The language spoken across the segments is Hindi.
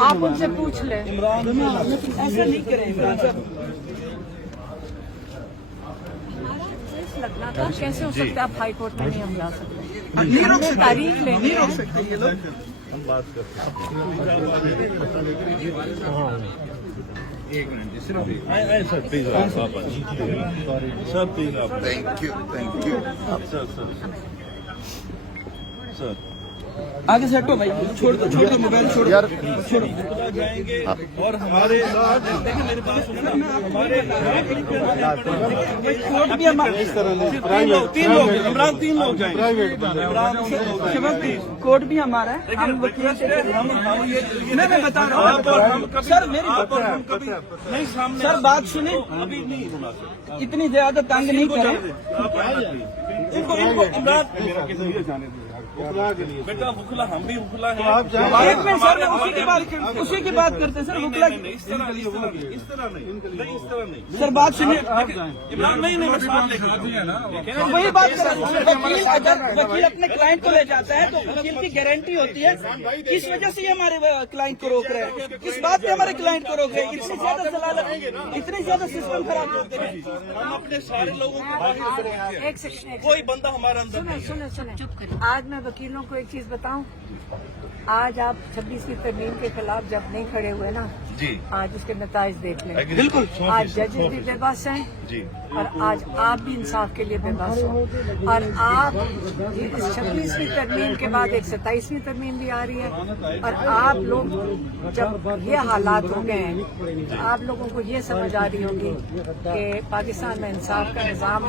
आप उनसे पूछ ले। इमरान ऐसा नहीं करें इमरान साहब। लगना था कैसे हो सकता है आप हाई कोर्ट में नहीं हम जा सकते? नहीं रोक सकते, तारीख लेनी नहीं रोक है। सकते ये लोग। हम बात करते हैं सर प्लीज सर प्लीज आप थैंक यू सर सर आगे से हटो भाई, छोड़ दो मोबाइल छोड़ो यार, छोड़ो। जाएंगे और हमारे देखिए मेरे पास सुनो ना, हमारे कोर्ट भी हमारे तीन लोग इमरान तीन लोग जाएंगे कोर्ट भी हमारा है, हम वकील से मैं बता रहा हूँ सर, मेरी हम कभी नहीं सामने सर बात सुने, अभी नहीं होना सर। इतनी ज्यादा तंग नहीं करें। आप आ जाइए। इनको इमरान बेटा बुखला, हम भी बुखला है। एक मिनट सर, उसी की बात करते हैं सर। बुखला इस तरह नहीं सर बात सुनिए, इमरान नहीं मैं साथ लेके वही बात कर रहा हूँ। वकील अगर वकील अपने क्लाइंट को ले जाता है तो वकील की गारंटी होती है। किस वजह से ये हमारे क्लाइंट को रोक रहे हैं, किस बात पे हमारे क्लाइंट को रोक रहे हैं? इतनी ज्यादा जलालत, इतनी ज्यादा सिस्टम खराब करते हैं। हम अपने सारे लोगों को बाहर से रोकते हैं। एक सेकंड, कोई बंदा हमारे अंदर सुने सुने। आज मैं वकीलों को एक चीज बताऊं, आज आप 26वीं तरमीम के खिलाफ जब नहीं खड़े हुए ना जी, आज उसके नताइज देख लें। बिल्कुल। आज जजेस भी बेबस हैं जी, और आज आप भी इंसाफ के लिए बेबस हो। और आप इस 26वीं तरमीम के बाद एक 27वीं तरमीम भी आ रही है और आप लोग जब ये हालात हो गए हैं तो आप लोगों को ये समझ आ रही होगी कि पाकिस्तान में इंसाफ का निज़ाम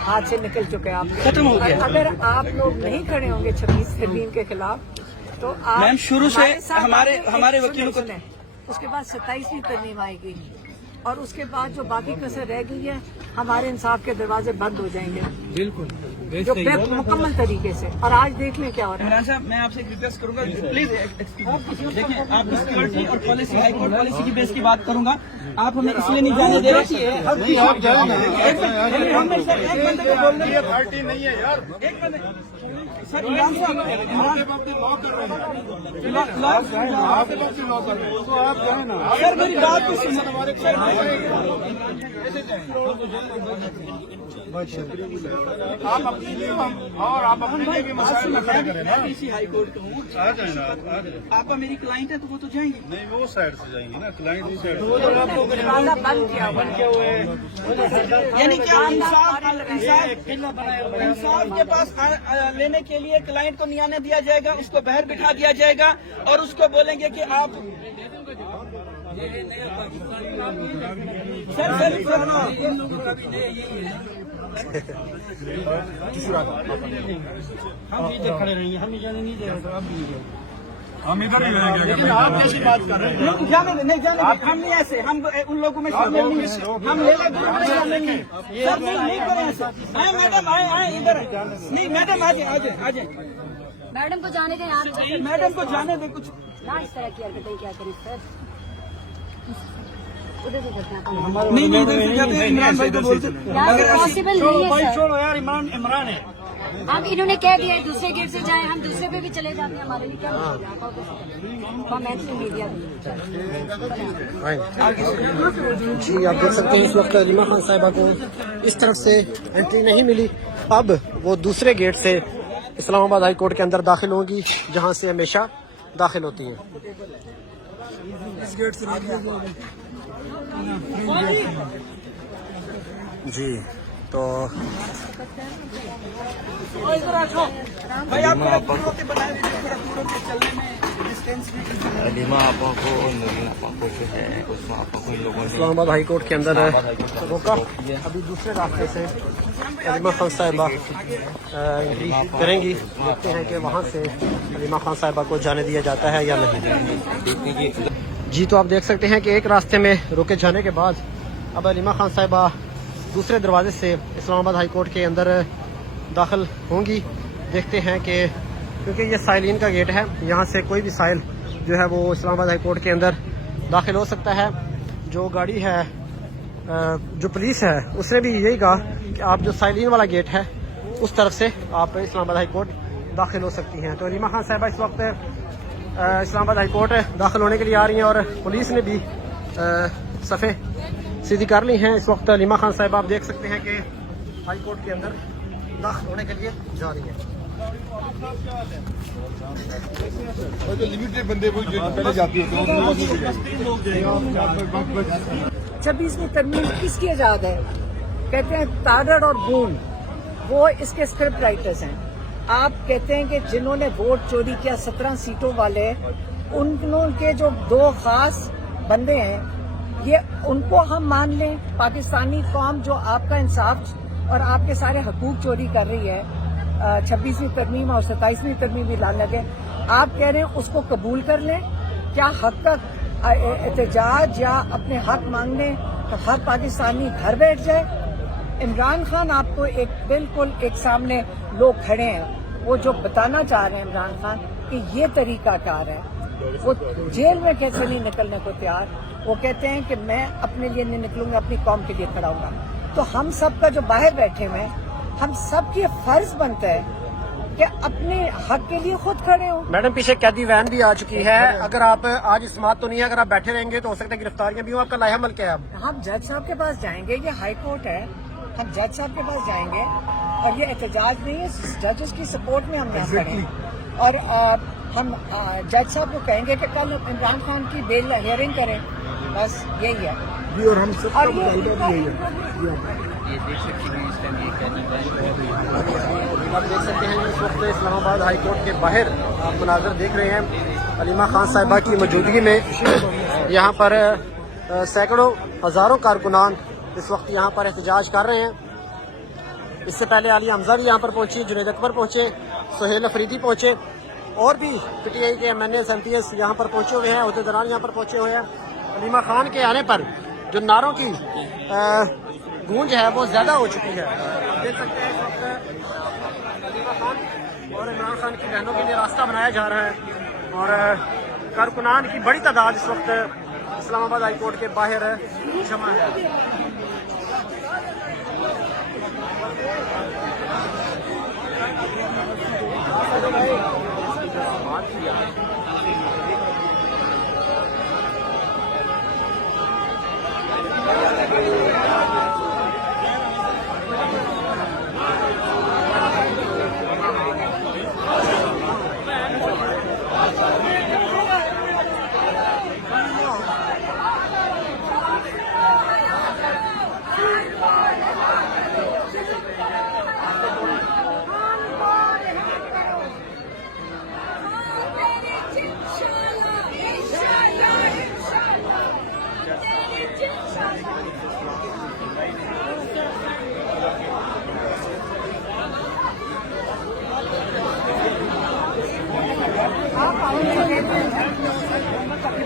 हाथ से निकल चुका है। आप खत्म हो गया। अगर आप लोग नहीं खड़े होंगे 26 तरमीम के खिलाफ तो आप मैम, शुरू से हमारे साथ हमारे सुने, वकीलों को सुने। उसके बाद 27वीं तरमीम आएगी और उसके बाद जो बाकी कसर रह गई है हमारे इंसाफ के दरवाजे बंद हो जाएंगे, बिल्कुल जो मुकम्मल तरीके से। और आज देख लें क्या हो रहा है। इमरान साहब, मैं आपसे एक रिक्वेस्ट करूंगा, प्लीज देखिए, आप सिक्योरिटी और पॉलिसी, हाई कोर्ट पॉलिसी की बेस की बात करूंगा। आप हमें इसलिए नहीं जाने दे रहे। एक बंदे को बोलने पार्टी नहीं है यार। एक बंदे सर, इमरान साहब, सर मेरी बात तो सुनो। आप अपनी और आप अपने भी मसाइल में खड़े करें ना। इसी हाई कोर्ट का हूँ। आ जाए ना, आ जाए। आप मेरी क्लाइंट है तो वो तो जाएंगे। नहीं वो साइड से जाएंगे ना, क्लाइंट उस साइड दरवाजा बंद किया हुआ है। यानी कि इंसाफ के पास लेने के लिए क्लाइंट को नहीं आने दिया जाएगा, उसको बाहर बिठा दिया जाएगा और उसको बोलेंगे कि आप हम इधर खड़े रहेंगे, हम जाने नहीं दे रहे तो आप भी नहीं दे। हम इधर ही रहेंगे। लेकिन आप कैसी बात कर रहे हैं? जाने नहीं जाने, हम नहीं ऐसे, हम उन लोगों में शामिल नहीं, हम लेला ग्रुप में शामिल नहीं। सर नहीं करें ऐसे। आए मैडम, आए इधर। नहीं मैडम, आजे मैडम को जाने दें आप। मैडम को जाने दे। कुछ ना इस तरह की हरकतें क्या करें सर, उधर से करना नहीं इधर से जाते हैं, इमरान भाई को बोलते। यार पॉसिबल नहीं है सर। छोड़ो यार, इमरान है। हम इन्होंने कह दिया है दूसरे गेट से जाएं, हम दूसरे पे भी चले जाते हैं, हमारे लिए क्या मीडिया जी आप देख सकते हैं इस वक्त रीमा खान साहिबा को इस तरफ से एंट्री नहीं मिली। अब वो दूसरे गेट से इस्लामाबाद हाई कोर्ट के अंदर दाखिल होंगी जहां से हमेशा दाखिल होती हैं। इस गेट से जी तो भाई आप बनाए चलने में डिस्टेंस भी। इस्लामाबाद हाई कोर्ट के अंदर रोका। अभी दूसरे रास्ते से रीमा खान साहिबा एंट्री करेंगी। देखते हैं कि वहाँ से रीमा खान साहिबा को जाने दिया जाता है या नहीं। जी तो आप देख सकते हैं कि एक रास्ते में रोके जाने के बाद अब रीमा खान साहिबा दूसरे दरवाजे से इस्लामाबाद हाई कोर्ट के अंदर दाखिल होंगी। देखते हैं कि क्योंकि ये साइलिन का गेट है, यहाँ से कोई भी साइल जो है वो इस्लामाबाद हाई कोर्ट के अंदर दाखिल हो सकता है। जो गाड़ी है, जो पुलिस है, उसने भी यही कहा कि आप जो साइलिन वाला गेट है उस तरफ से आप इस्लामाबाद हाई कोर्ट दाखिल हो सकती हैं। तो रीमा खान साहिबा इस वक्त इस्लामाबाद हाई कोर्ट दाखिल होने के लिए आ रही हैं और पुलिस ने भी सफ़े सीधी कर ली हैं। इस वक्त अलीमा खान साहब आप देख सकते हैं कि हाई कोर्ट के अंदर दाखिल होने के लिए जा रही हैं। लिमिटेड बंदे वो पहले जाती है 26वीं तरमीम किसकी इजाद है? कहते हैं तारड़ और बून वो इसके स्क्रिप्ट राइटर्स हैं। आप कहते हैं कि जिन्होंने वोट चोरी किया 17 सीटों वाले, उनके जो 2 खास बंदे हैं, ये उनको हम मान लें? पाकिस्तानी कौम जो आपका इंसाफ और आपके सारे हकूक चोरी कर रही है, 26वीं तरमीम और 27वीं तरमीम भी लाने लगे, आप कह रहे हैं उसको कबूल कर लें? क्या हक का एहतजाज या अपने हक मांगने तो हर पाकिस्तानी घर बैठ जाए? इमरान खान आपको एक बिल्कुल एक सामने लोग खड़े हैं, वो जो बताना चाह रहे हैं इमरान खान कि ये तरीकाकार है। वो जेल में कैसे नहीं निकलने को तैयार, वो कहते हैं कि मैं अपने लिए नहीं निकलूंगा, अपनी कौम के लिए खड़ा होगा। तो हम सब का जो बाहर बैठे हुए हैं, हम सब की फर्ज बनता है कि अपने हक के लिए खुद खड़े हो। मैडम पीछे कैदी वैन भी आ चुकी है, अगर आप आज इस बात तो नहीं है, अगर आप बैठे रहेंगे तो हो सकता है गिरफ्तारियां भी हो। आपका लाहेमल क्या है? अब हम जज साहब के पास जाएंगे, ये हाई कोर्ट है, हम जज साहब के पास जाएंगे और ये एहतजाज नहीं है, जजेस की सपोर्ट में हम यहाँ खड़े हैं। और हम जज साहब को कहेंगे कि कल इमरान खान की बेल हियरिंग करें, बस यही है। और हम सब और ये आप देख सकते हैं इस वक्त इस्लामाबाद हाई कोर्ट के बाहर आप मनाजर देख रहे हैं। अलीमा खान साहिबा की मौजूदगी में यहाँ पर सैकड़ों हज़ारों कारकुनान इस वक्त यहाँ पर एहतजाज कर रहे हैं। इससे पहले आलिया हमजा भी यहाँ पर पहुंची, जुनैद अकबर पहुंचे, सुहेल अफरीदी पहुंचे और भी PTI के MNAs MPs यहाँ पर पहुंचे हुए हैं, अहदेदारान यहाँ पर पहुंचे हुए हैं। अलीमा खान के आने पर जो नारों की गूंज है वो ज्यादा हो चुकी है। आप देख सकते हैं इस वक्त अलीमा खान और इमरान खान की बहनों के लिए रास्ता बनाया जा रहा है और कारकुनान की बड़ी तादाद इस वक्त इस्लामाबाद हाई कोर्ट के बाहर जमा है।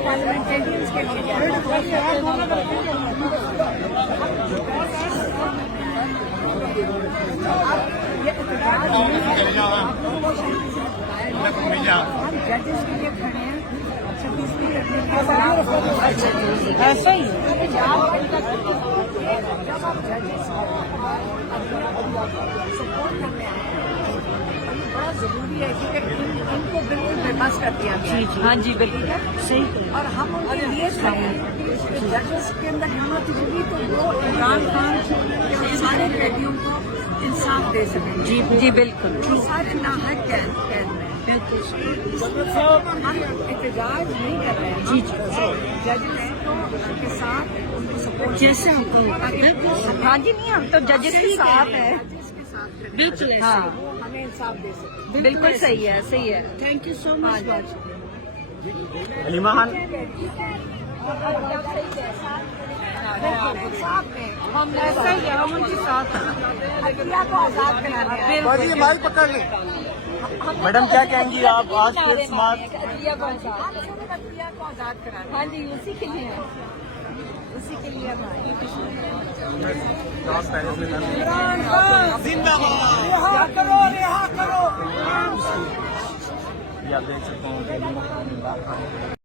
पार्लियामेंटेरियंस के लिए हम जजेस के लिए खड़े हैं। 26वीं ऐसा ही जब आप जजेस सपोर्ट करने आए बड़ा जरूरी है कि इनको बिल्कुल बेबस कर दिया गया। हाँ जी बिल्कुल सही। और हम उनके लिए खड़े हैं। जजेस के अंदर हिम्मत होगी तो वो इमरान खान के सारे कैदियों को इंसाफ दे सकें। जी बिल्कुल। सारे नाहक कैद में बिल्कुल हम एहतजाज नहीं कर रहे हैं। जी जजेस के साथ उनको सपोर्ट जैसे हमको हाँ जी नहीं, हम तो जजेस के साथ है बिल्कुल। हाँ हमें इंसाफ दे सकते। बिल्कुल सही है, सही है। Thank you so much. Aleema Khan हम ऐसा ही है, हम उनके साथ को आजाद कराने आए। बाजी माइक पकड़ लें। मैडम क्या कहेंगी आप आज के समाज को आजाद कराने? हाँ जी उसी के लिए हम आए। रिहा करो, रिहा करो। आप देख सकते हैं